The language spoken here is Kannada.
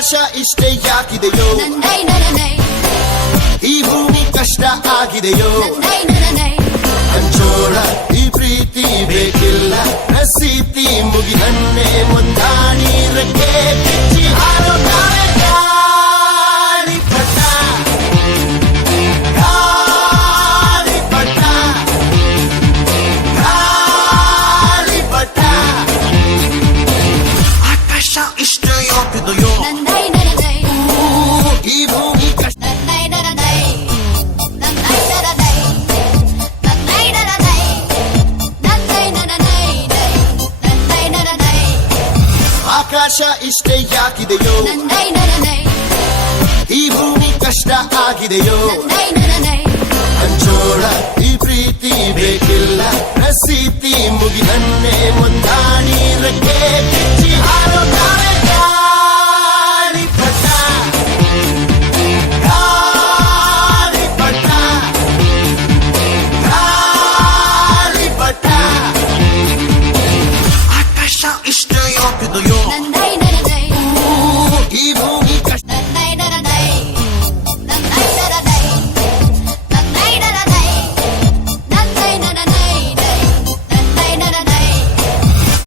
ಆಕಾಶ ಇಷ್ಟೇ ಯಾಕಿದೆಯೋ ಈ ಭೂಮಿ ಕಷ್ಟ ಆಗಿದೆಯೋ ಹಂಚೋಳ ಈ ಪ್ರೀತಿ ಬೇಕಿಲ್ಲ ರಸೀತಿ ಮುಗಿದನ್ನೇ ಮುಂದಾಣಿ ರೆಕ್ಕೆ ಬಿಚ್ಚಿ ಹಾರೋ ನಾವೇ ಗಾಳಿಪಟ ಗಾಳಿಪಟ ಗಾಳಿಪಟ ಆಕಾಶ ಇಷ್ಟೇ ಯಾಕಿದೆಯೋ ಈ ಭೂಮಿ ಕಷ್ಟ ಆಕಾಶ ಇಷ್ಟೇ ಯಾಕಿದೆಯೋ ಈ ಭೂಮಿ ಕಷ್ಟ ಆಗಿದೆಯೋ